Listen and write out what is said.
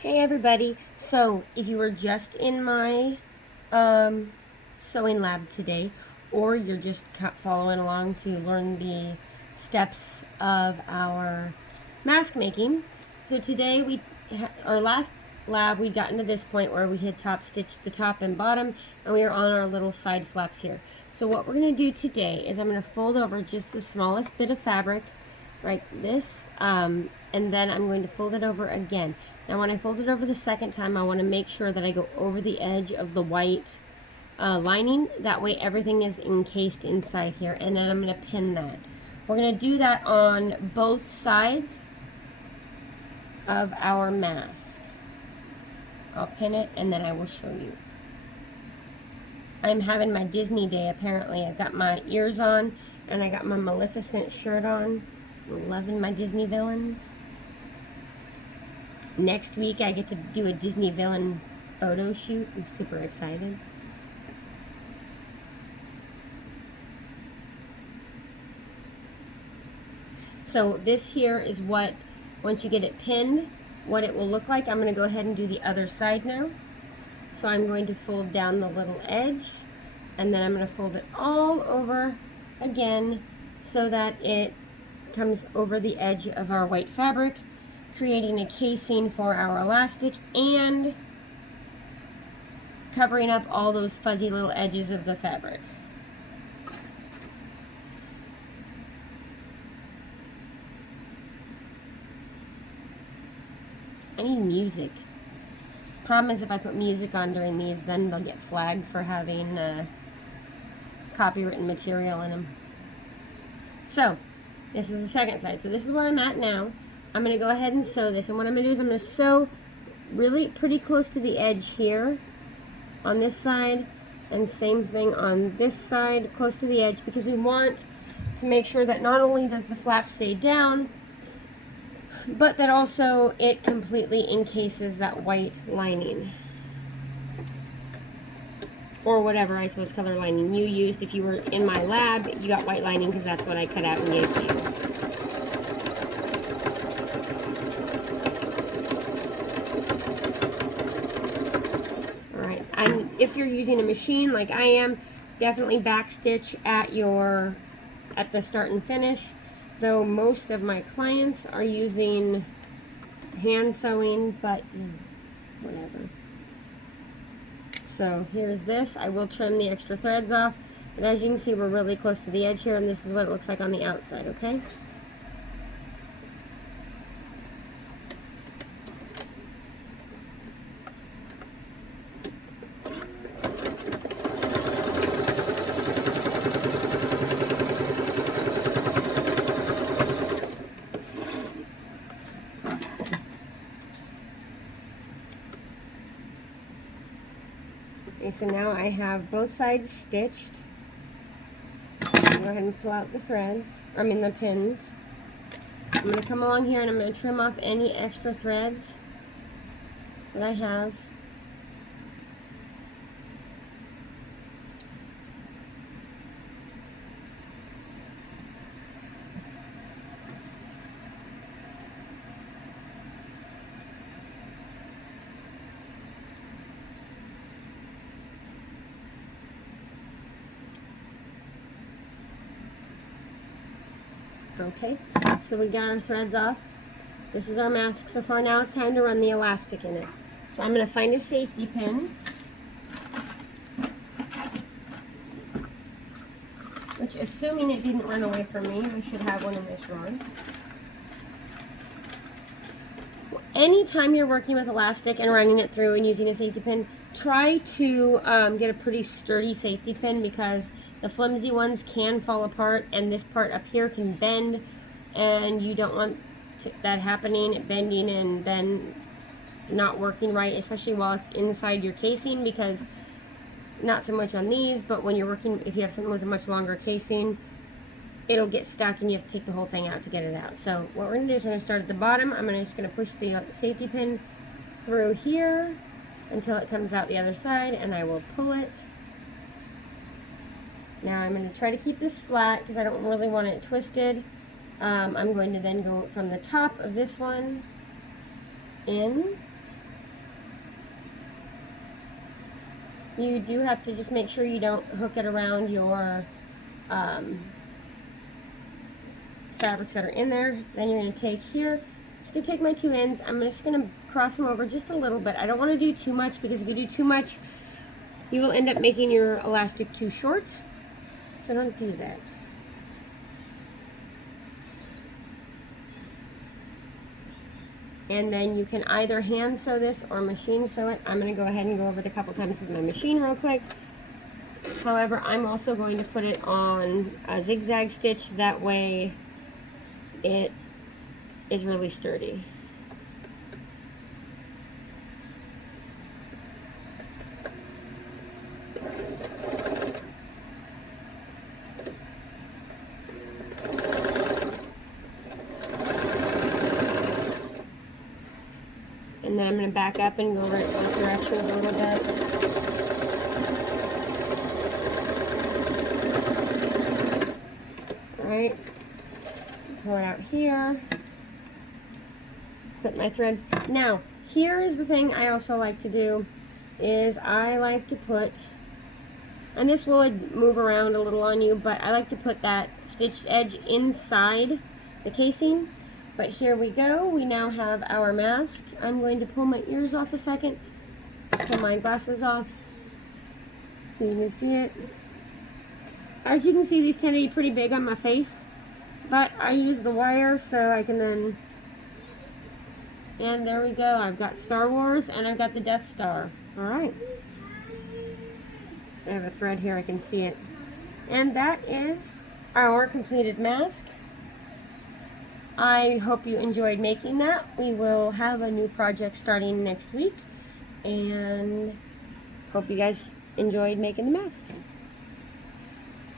Hey everybody, so if you were just in my sewing lab today, or you're just following along to learn the steps of our mask making, so today our last lab we'd gotten to this point where we had top stitched the top and bottom, and we are on our little side flaps here. So what we're going to do today is I'm going to fold over just the smallest bit of fabric, like this, and then I'm going to fold it over again. Now when I fold it over the second time, I want to make sure that I go over the edge of the white lining. That way everything is encased inside here, and then I'm going to pin that. We're going to do that on both sides of our mask. I'll pin it and then I will show you. I'm having my Disney day apparently. I've got my ears on and I got my Maleficent shirt on. I'm loving my Disney villains. Next week I get to do a Disney villain photo shoot. I'm super excited. So this here is what, once you get it pinned, what it will look like. I'm going to go ahead and do the other side now. So I'm going to fold down the little edge, and then I'm going to fold it all over again so that it comes over the edge of our white fabric, creating a casing for our elastic and covering up all those fuzzy little edges of the fabric. I need music. Problem is if I put music on during these, then they'll get flagged for having copywritten material in them. So, this is the second side. So this is where I'm at now. I'm going to go ahead and sew this. And what I'm going to do is I'm going to sew really pretty close to the edge here on this side. And same thing on this side, close to the edge, because we want to make sure that not only does the flap stay down, but that also it completely encases that white lining. Or whatever, I suppose, color lining you used. If you were in my lab, you got white lining because that's what I cut out and gave to you. Alright, if you're using a machine like I am, definitely backstitch at the start and finish. Though most of my clients are using hand sewing, but whatever. So here's this. I will trim the extra threads off, but as you can see, we're really close to the edge here, and this is what it looks like on the outside, okay? Okay, so now I have both sides stitched. Go ahead and pull out the threads, the pins. I'm going to come along here and I'm going to trim off any extra threads that I have. Okay, so we got our threads off. This is our mask so far. Now it's time to run the elastic in it. So I'm going to find a safety pin, which, assuming it didn't run away from me, I should have one in this drawer. Anytime you're working with elastic and running it through and using a safety pin, try to get a pretty sturdy safety pin, because the flimsy ones can fall apart and this part up here can bend, and you don't want that happening, bending and then not working right, especially while it's inside your casing, because not so much on these, but when you're working, if you have something with a much longer casing, it'll get stuck and you have to take the whole thing out to get it out. So what we're going to do is we're going to start at the bottom. I'm just going to push the safety pin through here until it comes out the other side, and I will pull it. Now I'm going to try to keep this flat because I don't really want it twisted. I'm going to then go from the top of this one in You do have to just make sure you don't hook it around your fabrics that are in there. Then you're going to take here, just going to take my two ends, I'm just going to cross them over just a little bit. I don't want to do too much, because if you do too much, you will end up making your elastic too short, so don't do that. And then you can either hand sew this or machine sew it. I'm going to go ahead and go over it a couple times with my machine real quick. However, I'm also going to put it on a zigzag stitch, that way it is really sturdy. And then I'm going to back up and go right both directions a little bit. Alright, pull it out here, clip my threads. Now, here is the thing I also like to do, is I like to put, and this will move around a little on you, but I like to put that stitched edge inside the casing. But here we go, we now have our mask. I'm going to pull my ears off a second, pull my glasses off so you can see it. As you can see, these tend to be pretty big on my face, but I use the wire so I can then, and there we go, I've got Star Wars and I've got the Death Star. Alright, I have a thread here, I can see it. And that is our completed mask. I hope you enjoyed making that. We will have a new project starting next week, and hope you guys enjoyed making the masks.